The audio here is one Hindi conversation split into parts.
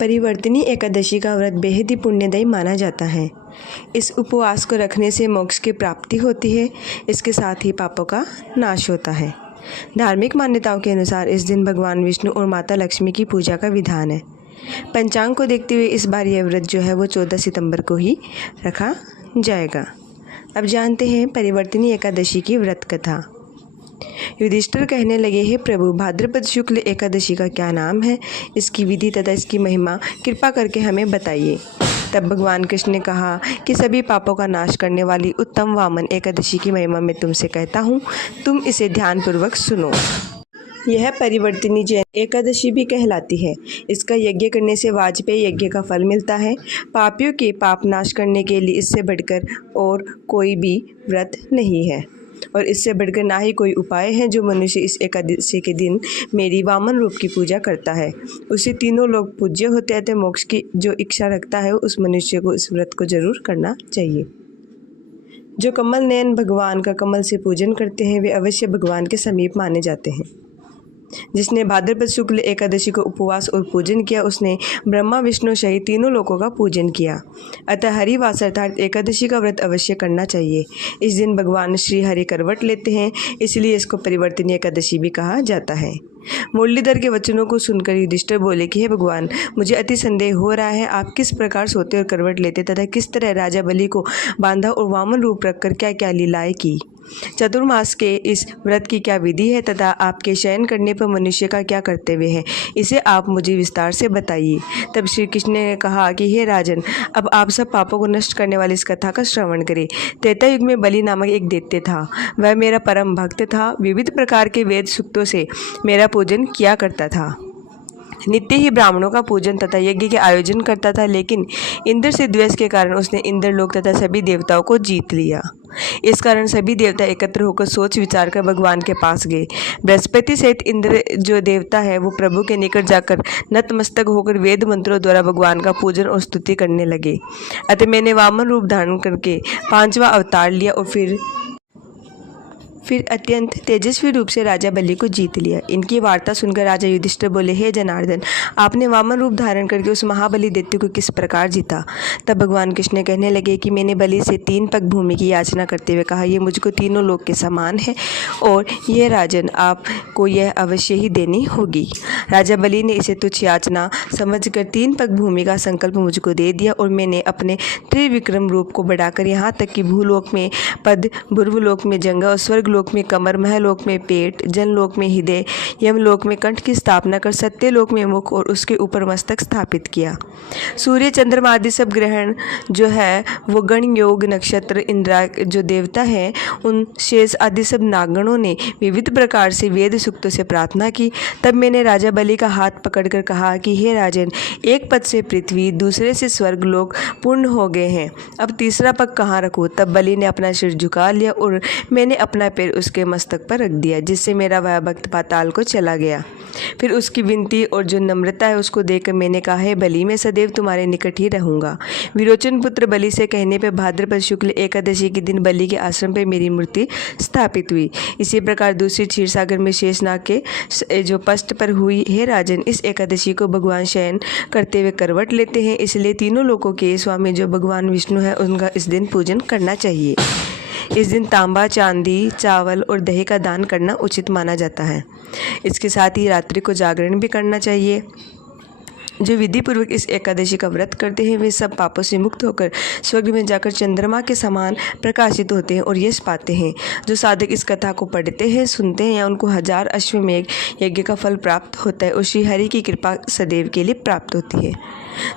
परिवर्तिनी एकादशी का व्रत बेहद ही पुण्यदायी माना जाता है। इस उपवास को रखने से मोक्ष की प्राप्ति होती है। इसके साथ ही पापों का नाश होता है। धार्मिक मान्यताओं के अनुसार इस दिन भगवान विष्णु और माता लक्ष्मी की पूजा का विधान है। पंचांग को देखते हुए इस बार यह व्रत जो है वो 14 सितंबर को ही रखा जाएगा। अब जानते हैं परिवर्तिनी एकादशी की व्रत कथा। युधिष्ठिर कहने लगे, हे प्रभु, भाद्रपद शुक्ल एकादशी का क्या नाम है? इसकी विधि तथा इसकी महिमा कृपा करके हमें बताइए। तब भगवान कृष्ण ने कहा कि सभी पापों का नाश करने वाली उत्तम वामन एकादशी की महिमा मैं तुमसे कहता हूँ, तुम इसे ध्यानपूर्वक सुनो। यह परिवर्तिनी जैन एकादशी भी कहलाती है। इसका यज्ञ करने से वाजपेयी यज्ञ का फल मिलता है। पापियों के पाप नाश करने के लिए इससे बढ़कर और कोई भी व्रत नहीं है और इससे बढ़कर ना ही कोई उपाय है। जो मनुष्य इस एकादशी के दिन मेरी वामन रूप की पूजा करता है उसे तीनों लोग पूज्य होते हैं। मोक्ष की जो इच्छा रखता है उस मनुष्य को इस व्रत को जरूर करना चाहिए। जो कमल नयन भगवान का कमल से पूजन करते हैं वे अवश्य भगवान के समीप माने जाते हैं। जिसने भाद्रपद शुक्ल एकादशी को उपवास और पूजन किया उसने ब्रह्मा विष्णु सहित तीनों लोकों का पूजन किया। अतः हरिवास अर्थात एकादशी का व्रत अवश्य करना चाहिए। इस दिन भगवान श्री हरि करवट लेते हैं, इसलिए इसको परिवर्तिनी एकादशी भी कहा जाता है। मुरलीधर के वचनों को सुनकर युधिष्ठिर बोले कि हे भगवान, मुझे अति संदेह हो रहा है, आप किस प्रकार सोते और करवट लेते तथा किस तरह राजा बलि को बांधा और वामन रूप रखकर क्या क्या लीलाएं की। चतुर्मास के इस व्रत की क्या विधि है तथा आपके शयन करने पर मनुष्य का क्या कर्तव्य है, इसे आप मुझे विस्तार से बताइए। तब श्री कृष्ण ने कहा कि हे राजन, अब आप सब पापों को नष्ट करने वाली इस कथा का श्रवण करें। त्रेता युग में बलि नामक एक दैत्य था। वह मेरा परम भक्त था। विविध प्रकार के वेद सूक्तों से मेरा पूजन किया करता था। नित्य ही ब्राह्मणों का पूजन तथा यज्ञ के आयोजन करता था, लेकिन इंद्र से द्वेष के कारण उसने इंद्रलोक तथा सभी देवताओं को जीत लिया। इस कारण सभी देवता एकत्र होकर सोच विचार कर भगवान के पास गए। बृहस्पति सहित इंद्र जो देवता है वो प्रभु के निकट जाकर नतमस्तक होकर वेद मंत्रों द्वारा भगवान का पूजन और स्तुति करने लगे। अतः मैंने वामन रूप धारण करके 5वां अवतार लिया और फिर अत्यंत तेजस्वी रूप से राजा बलि को जीत लिया। इनकी वार्ता सुनकर राजा युधिष्ठिर बोले, हे जनार्दन, आपने वामन रूप धारण करके उस महाबली दैत्य को किस प्रकार जीता? तब भगवान कृष्ण कहने लगे कि मैंने बलि से 3 पग भूमि की याचना करते हुए कहा, यह मुझको तीनों लोक के समान है और यह राजन आपको यह अवश्य ही देनी होगी। राजा बलि ने इसे तुच्छ याचना समझकर 3 पग भूमि का संकल्प मुझको दे दिया और मैंने अपने त्रिविक्रम रूप को बढ़ाकर यहाँ तक कि भूलोक में पद, भुर्वलोक में जंगा और स्वर्ग लोक में कमर, महलोक में पेट, जनलोक में हृदय, यमलोक में कंठ की स्थापना कर सत्यलोक में मुख और उसके ऊपर मस्तक स्थापित किया। सूर्य, चंद्रमा आदि सब ग्रहण जो है वो गण, योग, नक्षत्र, इंद्रा जो देवता है, उन शेष आदि सब नागगणों ने विविध प्रकार से वेद सूक्तों से प्रार्थना की। तब मैंने राजा बलि का हाथ पकड़कर कहा कि हे राजन, एक पद से पृथ्वी, दूसरे से स्वर्ग लोक पूर्ण हो गए हैं, अब तीसरा पग कहाँ रखूँ? तब बलि ने अपना सिर झुका लिया और मैंने अपना पैर उसके मस्तक पर रख दिया, जिससे मेरा वह भक्त पाताल को चला गया। फिर उसकी विनती और जो नम्रता है उसको देखकर मैंने कहा, हे बलि, मैं सदैव तुम्हारे निकट ही रहूँगा। विरोचन पुत्र बलि से कहने पर भाद्रपद शुक्ल एकादशी के दिन बलि के आश्रम पर मेरी मूर्ति स्थापित हुई। इसी प्रकार दूसरी क्षीरसागर में शेषनाग के जो पष्ट पर हुई। हे राजन, इस एकादशी को भगवान शयन करते हुए करवट लेते हैं, इसलिए तीनों लोकों के स्वामी जो भगवान विष्णु है उनका इस दिन पूजन करना चाहिए। इस दिन तांबा, चांदी, चावल और दही का दान करना उचित माना जाता है। इसके साथ ही रात्रि को जागरण भी करना चाहिए। जो विधि पूर्वक इस एकादशी का व्रत करते हैं वे सब पापों से मुक्त होकर स्वर्ग में जाकर चंद्रमा के समान प्रकाशित होते हैं और यश पाते हैं। जो साधक इस कथा को पढ़ते हैं, सुनते हैं या उनको 1000 अश्वमेघ यज्ञ का फल प्राप्त होता है और श्री हरि की कृपा सदैव के लिए प्राप्त होती है।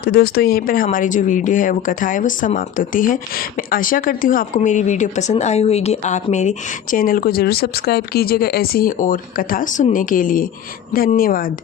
तो दोस्तों, यहीं पर हमारी जो वीडियो है वो कथा है वो समाप्त होती है। मैं आशा करती हूँ आपको मेरी वीडियो पसंद आई होगी। आप मेरे चैनल को ज़रूर सब्सक्राइब कीजिएगा ऐसी ही और कथा सुनने के लिए। धन्यवाद।